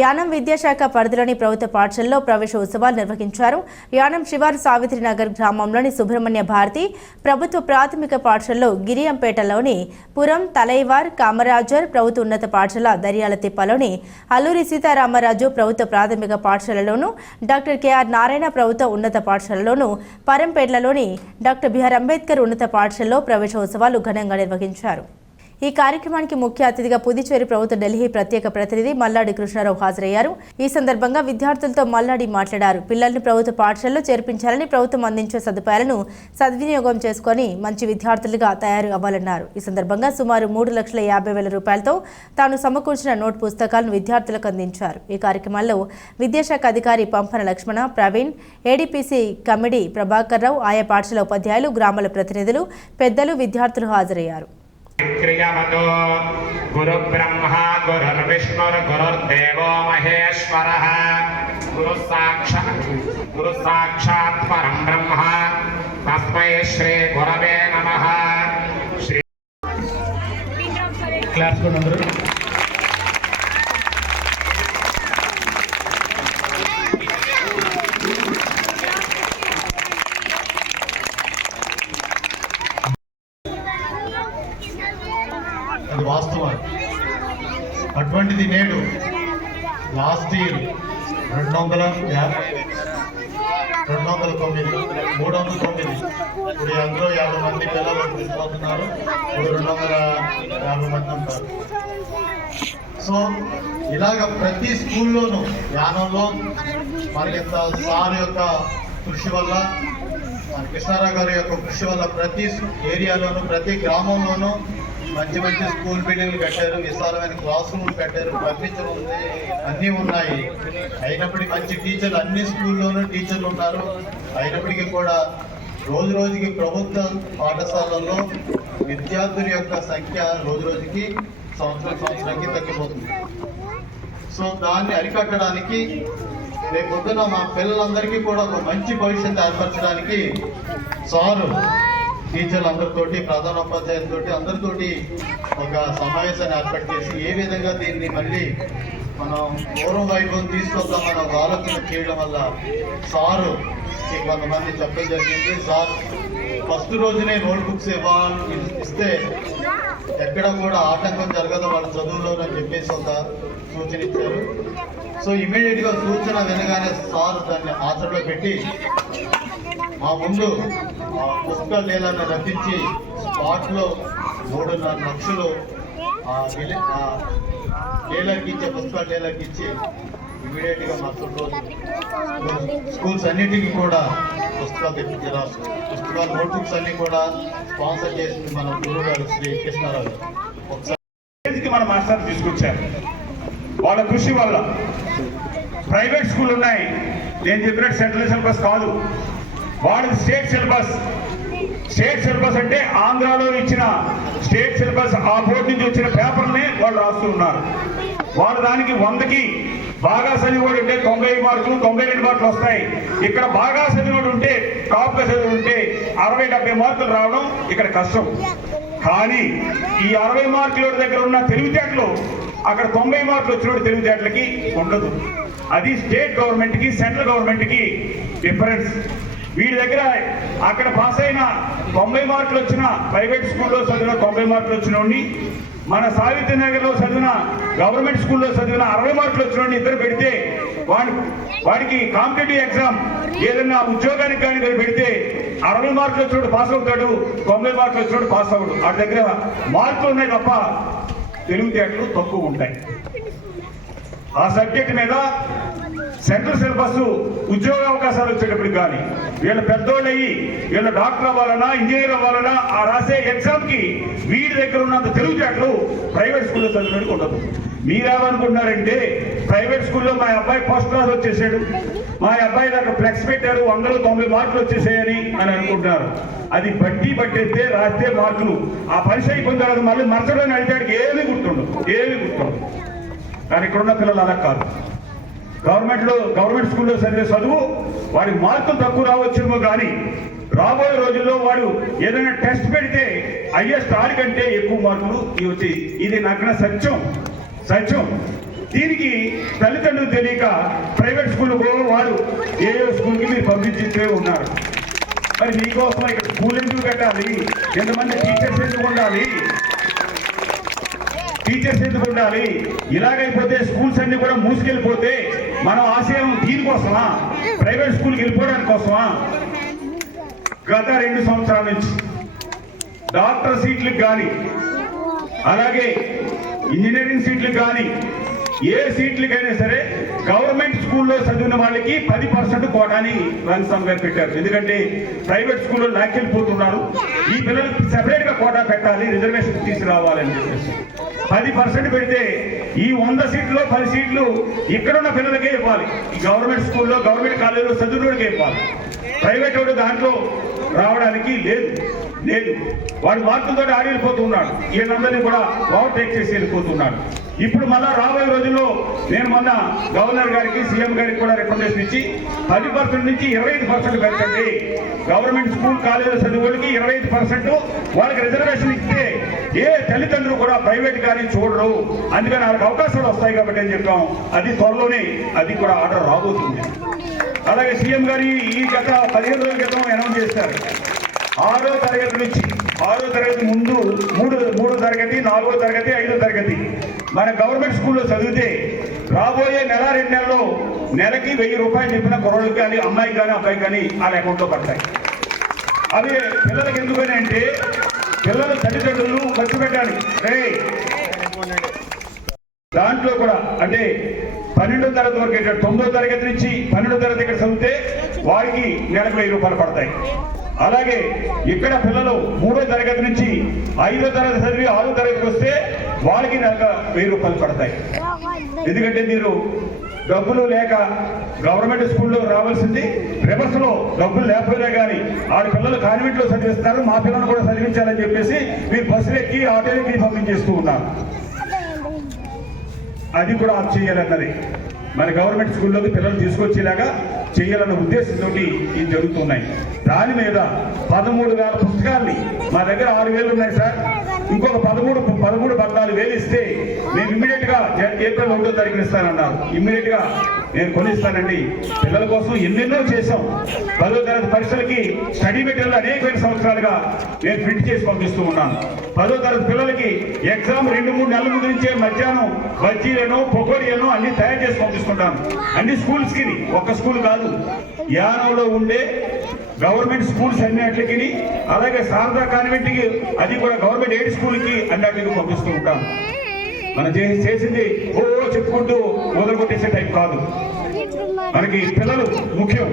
యానం విద్యాశాఖ పరిధిలోని ప్రభుత్వ పాఠశాలలో ప్రవేశ ఉత్సవాలు నిర్వహించారు. యానం శివారు సావిత్రి నగర్ గ్రామంలోని సుబ్రహ్మణ్య భారతి ప్రభుత్వ ప్రాథమిక పాఠశాలలో గిరియంపేటలోని పురం తలైవార్ కామరాజర్ ప్రభుత్వ ఉన్నత పాఠశాల దర్యాల తిప్పలోని అల్లూరి సీతారామరాజు ప్రభుత్వ ప్రాథమిక పాఠశాలలోను డాక్టర్ కెఆర్ నారాయణ ప్రభుత్వ ఉన్నత పాఠశాలలోను పరంపేట్లలోని డాక్టర్ బిఆర్ అంబేద్కర్ ఉన్నత పాఠశాలలో ప్రవేశోత్సవాలు ఘనంగా నిర్వహించారు. ఈ కార్యక్రమానికి ముఖ్య అతిథిగా పుదుచ్చేరి ప్రభుత్వ ఢిల్లీ ప్రత్యేక ప్రతినిధి మల్లాడి కృష్ణారావు హాజరయ్యారు. ఈ సందర్భంగా విద్యార్థులతో మల్లాడి మాట్లాడారు. పిల్లల్ని ప్రభుత్వ పాఠశాలలో చేర్పించాలని ప్రభుత్వం అందించే సదుపాయాలను సద్వినియోగం చేసుకొని మంచి విద్యార్థులుగా తయారు అవ్వాలన్నారు. ఈ సందర్భంగా సుమారు మూడు లక్షల యాభై వేల రూపాయలతో తాను సమకూర్చిన నోట్ పుస్తకాలను విద్యార్థులకు అందించారు. ఈ కార్యక్రమంలో విద్యాశాఖ అధికారి పంపన లక్ష్మణ ప్రవీణ్ ఏడీపీసీ కమిటీ ప్రభాకర్ రావు ఆయా పాఠశాల ఉపాధ్యాయులు గ్రామాల ప్రతినిధులు పెద్దలు విద్యార్థులు హాజరయ్యారు. క్రియమతో గురు బ్రహ్మ గురుర్విష్ణుర్గురుర్దేవో మహేశ్వర గురు సాక్షాత్ గురు సాక్షాత్ పరం బ్రహ్మ తస్మై శ్రీ గురవే నమ శ్రీ క్లాస్ అందరూ అది వాస్తవం అటువంటిది నేడు. లాస్ట్ ఇయర్ రెండు వందల యాభై రెండు వందల తొమ్మిది మూడు వందల తొమ్మిది. ఇప్పుడు అందులో యాభై మంది పిల్లలు వెళ్ళిపోతున్నారు ఇప్పుడు రెండు వందల యాభై మంది ఉంటారు. సో ఇలాగ ప్రతి స్కూల్లోనూ యానంలో మనకి సార్ యొక్క కృషి వల్ల మన కృష్ణారావు గారి యొక్క కృషి వల్ల ప్రతి ఏరియాలోనూ ప్రతి గ్రామంలోనూ మంచి మంచి స్కూల్ బిల్డింగ్లు కట్టారు విశాలమైన క్లాస్ రూమ్లు కట్టారు ఫర్నిచర్ ఉంది అన్నీ ఉన్నాయి. అయినప్పటికీ మంచి టీచర్లు అన్ని స్కూల్లోనూ టీచర్లు ఉన్నారు. అయినప్పటికీ కూడా రోజు రోజుకి ప్రభుత్వ పాఠశాలల్లో విద్యార్థుల యొక్క సంఖ్య రోజు రోజుకి సంవత్సరం సంవత్సరానికి తగ్గిపోతుంది. సో దాన్ని అరికట్టడానికి రేపు పొద్దున మా పిల్లలందరికీ కూడా ఒక మంచి భవిష్యత్తు ఏర్పరచడానికి సారు టీచర్లు అందరితోటి ప్రధానోపాధ్యాయులతోటి అందరితోటి ఒక సమావేశాన్ని ఏర్పాటు చేసి ఏ విధంగా దీన్ని మళ్ళీ మనం పూర్వం వైభవం తీసుకొద్దామన్న ఒక ఆలోచన చేయడం వల్ల సారు కొంతమంది చెప్పడం జరిగింది. సార్ ఫస్ట్ రోజునే నోట్ బుక్స్ ఇవ్వాలి ఇస్తే ఎక్కడ కూడా ఆటంకం జరగదు వాళ్ళ చదువులో అని చెప్పేసి ఒక సూచన ఇచ్చారు. సో ఇమీడియట్గా సూచన వినగానే సార్ దాన్ని ఆచరణలో పెట్టి మా ముందు ఆ పుస్తకాల నీళ్ళని రప్పించి స్పాట్ మూడున్నర లక్షలు ఆ నీళ్ళకి ఇచ్చే పుస్తకాలు నీళ్ళకి ఇచ్చి ఇమీడియట్గా మా చుట్టూ స్కూల్స్ అన్నిటికీ కూడా పుస్తకాలు తెప్పించారు. పుస్తకాలు నోట్బుక్స్ అన్ని కూడా స్పాన్సర్ చేసింది మన గురువు గారు శ్రీ కృష్ణారావు ఒకసారి మన మాస్టర్ తీసుకొచ్చారు. వాళ్ళ కృషి వల్ల ప్రైవేట్ స్కూల్ ఉన్నాయి. నేను చెప్పినట్టు సెంట్రల్ సిలబస్ కాదు. వాళ్ళది స్టేట్ సిలబస్. స్టేట్ సిలబస్ అంటే ఆంధ్రాలో ఇచ్చిన స్టేట్ సిలబస్ ఆ బోర్డు నుంచి వచ్చిన పేపర్ని వాళ్ళు రాస్తూ ఉన్నారు. వాళ్ళు దానికి వందకి బాగా చదివాడు ఉంటే తొంభై మార్కులు తొంభై రెండు మార్కులు వస్తాయి. ఇక్కడ బాగా చదివాడు ఉంటే టాప్గా చదివి ఉంటే అరవై డెబ్బై మార్కులు రావడం ఇక్కడ కష్టం. కానీ ఈ అరవై మార్కుల దగ్గర ఉన్న తెలివితేటలు అక్కడ తొంభై మార్కులు వచ్చిన తెలివితేటలకి ఉండదు. అది స్టేట్ గవర్నమెంట్కి సెంట్రల్ గవర్నమెంట్కి డిఫరెన్స్. వీడి దగ్గర అక్కడ పాస్ అయిన తొంభై మార్కులు వచ్చిన ప్రైవేట్ స్కూల్లో చదివిన తొంభై మార్కులు వచ్చినోడిని మన సావిత్రి నగర్లో చదివిన గవర్నమెంట్ స్కూల్లో చదివిన అరవై మార్కులు వచ్చిన ఇద్దరు పెడితే వాడి వాడికి కాంపిటేటివ్ ఎగ్జామ్ ఏదైనా ఉద్యోగానికి కానీ పెడితే అరవై మార్కులు వచ్చినోడు పాస్ అవుతాడు తొంభై మార్కులు వచ్చినోడు పాస్ అవ్వడు. వాడి దగ్గర మార్కులు ఉన్నాయి తప్ప తెలివితేటలు తక్కువ ఉంటాయి. ఆ సబ్జెక్ట్ మీద సెంట్రల్ సిలబస్ ఉద్యోగ అవకాశాలు వచ్చేటప్పుడు కానీ వీళ్ళ పెద్దోళ్ళు అయ్యి వీళ్ళ డాక్టర్ అవ్వాలన్నా ఇంజనీర్ అవ్వాలన్నా ఆ రాసే ఎగ్జామ్కి వీడి దగ్గర ఉన్నంత తెలివితేటలు ప్రైవేట్ స్కూల్లో చదివినట్టు ఉండదు. మీరేమనుకుంటున్నారంటే ప్రైవేట్ స్కూల్లో మా అబ్బాయి ఫస్ట్ క్లాస్ వచ్చేసాడు. మా అబ్బాయి దగ్గర ఫ్లెక్స్ పెట్టారు వందలు తొంభై మార్కులు వచ్చేసాయని అని అనుకుంటున్నారు. అది బట్టి పట్టేస్తే రాస్తే మార్కులు. ఆ పరీక్ష అయిపోయిన తర్వాత మళ్ళీ మరచడం అడిగాడికి ఏమి గుర్తుండదు. ఏమి గుర్తుండదు. కానీ ఇక్కడున్న పిల్లలు అలా కాదు. గవర్నమెంట్లో గవర్నమెంట్ స్కూల్లో చదివే చదువు వాడి మార్కులు తక్కువ రావచ్చేమో కానీ రాబోయే రోజుల్లో వాడు ఏదైనా టెస్ట్ పెడితే హైయెస్ట్ ఆడి కంటే ఎక్కువ మార్కులు ఇవి ఇది నగ్న సత్యం. సత్యం. దీనికి తల్లిదండ్రులు తెలియక ప్రైవేట్ స్కూల్ కూడా వాడు ఏఏ స్కూల్కి మీరు పంపించే ఉన్నారు. మరి మీకోసం ఇక్కడ స్కూల్ ఎందుకు పెట్టాలి ఎంతమంది టీచర్స్ ఎందుకు ఉండాలి? టీచర్స్ ఎందుకు ఉండాలి? ఇలాగైపోతే స్కూల్స్ అన్ని కూడా మూసుకెళ్ళిపోతే మనం ఆశయం దీనికోసమా? ప్రైవేట్ స్కూల్కి వెళ్ళిపోవడానికి కోసమా గత రెండు సంవత్సరాల నుంచి డాక్టర్ సీట్లకు కానీ అలాగే ఇంజనీరింగ్ సీట్లకు కానీ ఏ సీట్లకైనా సరే గవర్నమెంట్ స్కూల్లో చదివిన వాళ్ళకి పది పర్సెంట్ కోటాని రంగసంగా పెట్టారు. ఎందుకంటే ప్రైవేట్ స్కూల్లో లాక్కెళ్ళిపోతున్నారు ఈ పిల్లలకి సెపరేట్గా కోటా పెట్టాలి రిజర్వేషన్ తీసుకురావాలని చెప్పేసి. పది పర్సెంట్ పెడితే ఈ వంద సీట్లు పది సీట్లు ఇక్కడున్న పిల్లలకే ఇవ్వాలి. ఈ గవర్నమెంట్ స్కూల్లో గవర్నమెంట్ కాలేజీలో చదివినోడికే ఇవ్వాలి. ప్రైవేట్ వాడు దాంట్లో రావడానికి లేదు. లేదు. వాడు మార్కులతో ఆడి వెళ్ళిపోతున్నాడు వీళ్ళందరినీ కూడా ఓవర్టేక్ చేసి వెళ్ళిపోతున్నాడు. ఇప్పుడు మళ్ళా రాబోయే రోజుల్లో నేను మొన్న గవర్నర్ గారికి సీఎం గారికి కూడా రికమెండేషన్ ఇచ్చి పది పర్సెంట్ నుంచి ఇరవై ఐదు పర్సెంట్ పెంచండి. గవర్నమెంట్ స్కూల్ కాలేజీల చదువులకి ఇరవై ఐదు పర్సెంట్ వాళ్ళకి రిజర్వేషన్ ఇస్తే ఏ తల్లిదండ్రులు కూడా ప్రైవేట్ కానీ చూడరు. అందుకని వాళ్ళకి అవకాశాలు వస్తాయి కాబట్టి అని చెప్పాం అది త్వరలోనే అది కూడా ఆర్డర్ రాబోతుంది. అలాగే సీఎం గారి ఈ గత పదిహేను రోజుల క్రితం అనౌన్స్ చేశారు. ఆరో తరగతి నుంచి ఆరో తరగతి ముందు మూడు మూడో తరగతి నాలుగో తరగతి ఐదో తరగతి. మన గవర్నమెంట్ స్కూల్లో చదివితే రాబోయే నెల రెండు నెలలో నెలకి వెయ్యి రూపాయలు చెప్పిన కుర్రోళ్ళకి కానీ అమ్మాయికి కానీ అబ్బాయికి కానీ వాళ్ళ అకౌంట్లో పడతాయి. అవి పిల్లలకి ఎందుకని అంటే పిల్లల తల్లిదండ్రులు ఖర్చు పెట్టాలి. రే దాంట్లో కూడా అంటే పన్నెండో తరగతి వరకు ఇక్కడ తొమ్మిదో తరగతి నుంచి పన్నెండో తరగతి ఇక్కడ చదివితే వారికి నెలకు వెయ్యి రూపాయలు పడతాయి. అలాగే ఇక్కడ పిల్లలు మూడో తరగతి నుంచి ఐదో తరగతి చదివి ఆరో తరగతికి వస్తే వాళ్ళకి నెలకు వెయ్యి రూపాయలు పడతాయి. ఎందుకంటే మీరు డబ్బులు లేక గవర్నమెంట్ స్కూల్లో రావాల్సింది రివర్స్ డబ్బులు లేకపోయినా కానీ ఆడ పిల్లలు కాన్వెంట్లో చదివిస్తారు మా పిల్లలు కూడా చదివించాలని చెప్పేసి మీరు బస్సులు ఎక్కి ఆటోలు ఎక్కి పంపించేస్తూ ఉన్నారు. అది కూడా ఆప్ చేయాలన్నది. మన గవర్నమెంట్ స్కూల్లోకి పిల్లలు తీసుకొచ్చేలాగా చేయాలన్న ఉద్దేశంతో ఇది జరుగుతున్నాయి. దాని మీద పదమూడు వేల పుస్తకాల్ని మా దగ్గర ఆరు వేలు ఉన్నాయి సార్. ఇంకొక పదమూడు పదమూడు పద్నాలుగు వేలు ఇస్తే మేము ఇమ్మీడియట్గా జ- ఏప్రిల్ ఒకటో తారీఖున ఇస్తానన్నారు. ఇమ్మీడియట్గా నేను కొనిస్తానండి. పిల్లల కోసం ఎన్నెన్నో చేశాం. పదో తరగతి పరీక్షలకి స్టడీ మెటీరియల్ అనేకమైన సంవత్సరాలుగా నేను ప్రింట్ చేసి పంపిస్తూ ఉన్నాను. పదో తరగతి పిల్లలకి ఎగ్జామ్ రెండు మూడు నెలల ముందు నుంచే మధ్యాహ్నం బజ్జీలను పొకోడిలను అన్ని తయారు చేసి పంపిస్తుంటాను. అన్ని స్కూల్స్కి ఒక్క స్కూల్ కాదు. యానంలో ఉండే గవర్నమెంట్ స్కూల్స్ అన్నిటికి అలాగే శారదా కాన్వెంట్కి అది కూడా గవర్నమెంట్ ఎయిడ్ స్కూల్కి అన్నిటికి పంపిస్తూ ఉంటాం. మనం చేసింది ఓ చెప్పుకుంటూ మొదలుకొట్టేసే టైం కాదు. మనకి పిల్లలు ముఖ్యం.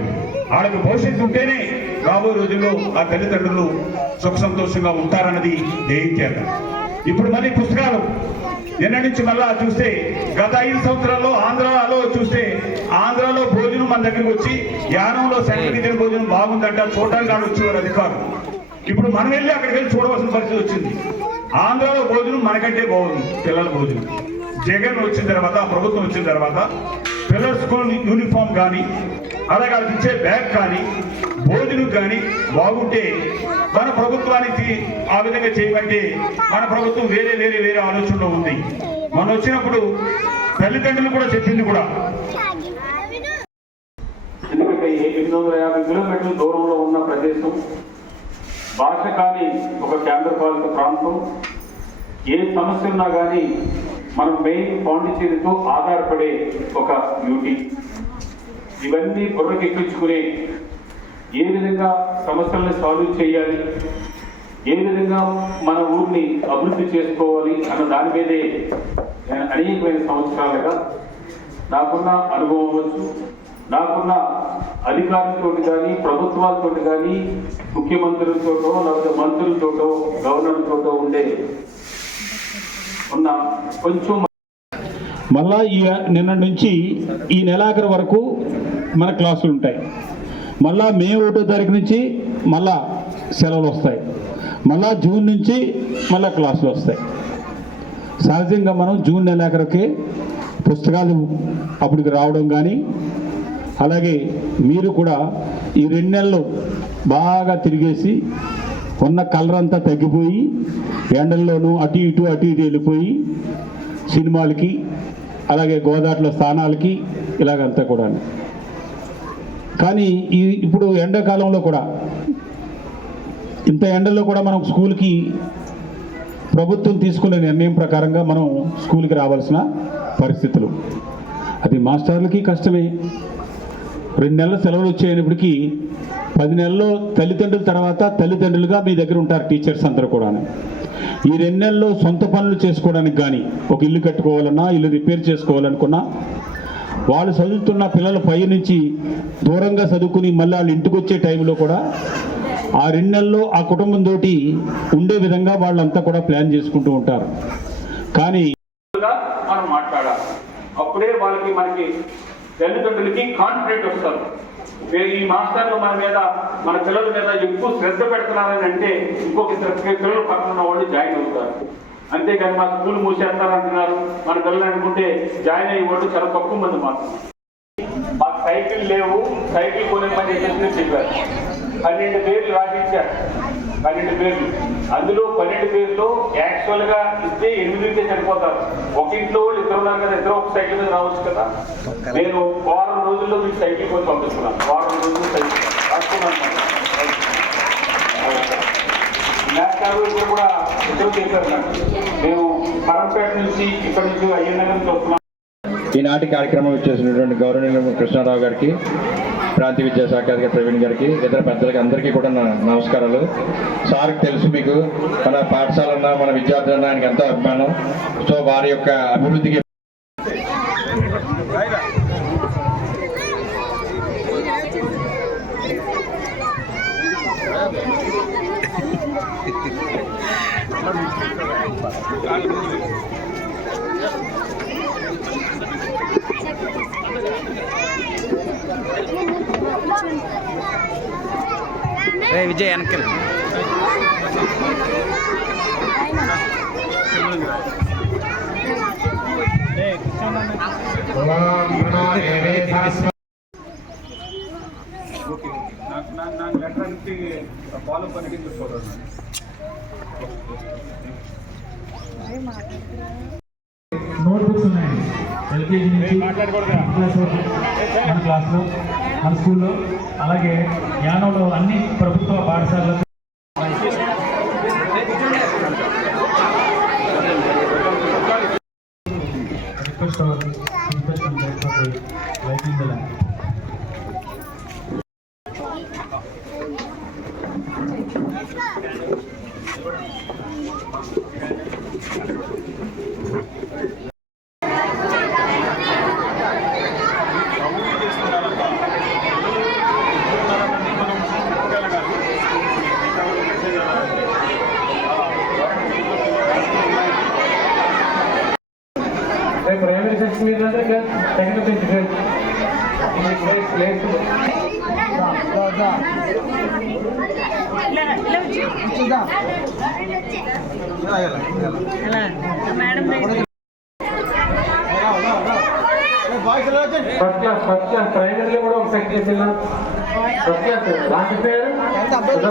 వాళ్ళకి భవిష్యత్తు ఉంటేనే రాబోయే రోజుల్లో ఆ తల్లిదండ్రులు సుఖ సంతోషంగా ఉంటారన్నది దేయించారు ఇప్పుడు మళ్ళీ పుస్తకాలు. నిన్న నుంచి మళ్ళా చూస్తే గత ఐదు సంవత్సరాల్లో ఆంధ్రాలో చూస్తే మన దగ్గరికి వచ్చి యానంలో సెంట్రల్ కిచెన్ భోజనం బాగుందంట చూడటానికి కాదు వచ్చేవారు అధికారులు ఇప్పుడు మనం వెళ్ళి అక్కడికి వెళ్ళి చూడవలసిన పరిస్థితి వచ్చింది. ఆంధ్రాలో భోజనం మనకంటే బాగుంది పిల్లల భోజనం. జగన్ వచ్చిన తర్వాత ప్రభుత్వం వచ్చిన తర్వాత పిల్లల స్కూల్ యూనిఫామ్ కానీ అలాగే వాళ్ళకి ఇచ్చే బ్యాగ్ కానీ భోజనం కానీ బాగుంటే మన ప్రభుత్వానికి ఆ విధంగా చేయమంటే మన ప్రభుత్వం వేరే వేరే వేరే ఆలోచనలో ఉంది. మనం వచ్చినప్పుడు తల్లిదండ్రులు కూడా చెప్పింది కూడా ఎందుకంటే ఈ ఎనిమిది వందల యాభై కిలోమీటర్ల దూరంలో ఉన్న ప్రదేశం. భాష కానీ ఒక కేంద్రపాలిత ప్రాంతం. ఏ సమస్య ఉన్నా కానీ మనం మెయిన్ పాండిచేరితో ఆధారపడే ఒక బ్యూటీ ఇవన్నీ బుర్రకెక్కించుకునే ఏ విధంగా సమస్యల్ని సాల్వ్ చేయాలి? ఏ విధంగా మన ఊరిని అభివృద్ధి చేసుకోవాలి? అన్న దాని మీదే నేను అనేకమైన సంవత్సరాలుగా నాకున్న అనుభవం అవ్వచ్చు నాకున్న అధికారులతో కానీ ప్రభుత్వాలతో కానీ ముఖ్యమంత్రులతోటో లేకపోతే మంత్రులతోటో గవర్నర్లతోటో ఉండే ఉన్న కొంచెం మళ్ళా ఈ నిన్న నుంచి ఈ నెలాఖరు వరకు మన క్లాసులు ఉంటాయి. మళ్ళా మే ఒకటో తారీఖు నుంచి మళ్ళా సెలవులు వస్తాయి. మళ్ళా జూన్ నుంచి మళ్ళా క్లాసులు వస్తాయి. సహజంగా మనం జూన్ నెలాఖరుకి పుస్తకాలు అప్పటికి రావడం కానీ అలాగే మీరు కూడా ఈ రెండు నెలలు బాగా తిరిగేసి ఉన్న కలర్ అంతా తగ్గిపోయి ఎండల్లోనూ అటు ఇటు అటు ఇటు వెళ్ళిపోయి సినిమాలకి అలాగే గోదాట్లో స్థానాలకి ఇలాగంతా కూడా. కానీ ఈ ఇప్పుడు ఎండాకాలంలో కూడా ఇంత ఎండల్లో కూడా మనం స్కూల్కి ప్రభుత్వం తీసుకునే నిర్ణయం ప్రకారంగా మనం స్కూల్కి రావాల్సిన పరిస్థితులు. అది మాస్టర్లకి కష్టమే. రెండు నెలల సెలవులు వచ్చేటప్పటికి పది నెలల్లో తల్లిదండ్రుల తర్వాత తల్లిదండ్రులుగా మీ దగ్గర ఉంటారు టీచర్స్ అందరూ కూడా ఈ రెండు నెలల్లో సొంత పనులు చేసుకోవడానికి కానీ ఒక ఇల్లు కట్టుకోవాలన్నా ఇల్లు రిపేర్ చేసుకోవాలనుకున్నా వాళ్ళు చదువుతున్న పిల్లల పై నుంచి దూరంగా చదువుకుని మళ్ళీ వాళ్ళు ఇంటికి వచ్చే టైంలో కూడా ఆ రెండు నెలల్లో ఆ కుటుంబంతో ఉండే విధంగా వాళ్ళంతా కూడా ప్లాన్ చేసుకుంటూ ఉంటారు. కానీ మనం మాట్లాడాలి. అప్పుడే వాళ్ళకి మనకి తల్లిదండ్రులకి కాన్ఫిడెంట్ వస్తారు. ఈ మాస్టర్లు మన మీద మన పిల్లల మీద ఎక్కువ శ్రద్ధ పెడుతున్నారని అంటే ఇంకొక ఇద్దరు పిల్లలు పక్కన ఉన్న వాళ్ళు జాయిన్ అవుతారు. అంతేకాని మా స్కూల్ మూసేస్తారంటున్నారు మన పిల్లలు అనుకుంటే జాయిన్ అయ్యే వాళ్ళు చాలా తక్కువ మంది మాత్రం మాకు సైకిల్ లేవు సైకిల్ కొనే పని చెప్పారు పన్నెండు పేర్లు రాసిచ్చారు. పన్నెండు పేర్లు. అందులో పన్నెండు పేర్లు యాక్చువల్గా ఇస్తే ఎనిమిది ఇస్తే సరిపోతారు. ఒక ఇంట్లో వాళ్ళు ఇద్దరు ఉన్నారు కదా ఇద్దరు ఒక సైకిల్ మీద రావచ్చు కదా. నేను వారం రోజుల్లో మీకు సైకిల్ కొని పంపిస్తున్నాను. వారం రోజుల్లో సైకిల్ కూడా ఇద్దరు చేశారు నాకు మేము పరంపేట నుంచి ఇక్కడ నుంచి అయ్యన్నగర్ నుంచి వస్తున్నాం. ఈనాటి కార్యక్రమం ఇచ్చేసినటువంటి గౌరవనీయులు కృష్ణారావు గారికి ప్రాంతీయ విద్యాశాఖ అధికారి ప్రవీణ్ గారికి ఇతర పెద్దలకి అందరికీ కూడా నమస్కారాలు. సార్కి తెలుసు మీకు మన పాఠశాలన్న మన విద్యార్థులన్న ఆయనకి ఎంతో అభిమానం. సో వారి యొక్క అభివృద్ధికి రే విజయ్ వెనక్కి నోట్బుక్స్ ఉన్నాయండి ఎల్కేజీ నుంచి క్లాస్ మన క్లాస్లో మన స్కూల్లో అలాగే యానంలో అన్ని ప్రభుత్వ పాఠశాలలకు సెక్షన్ మీద second bench first class first class కూడా ఒక సెక్షన్ చేసిన. ఫస్ట్ క్లాస్ లాస్ట్ పేరు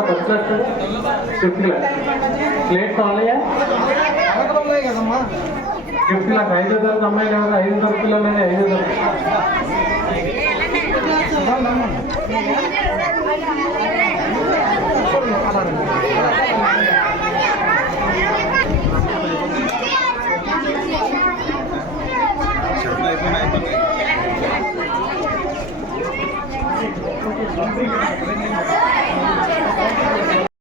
first class fifth class fifth class ఐదో తరగతి అమ్మాయి కదా ఐదో తరగతి పిల్లలు ఐదో తరగతి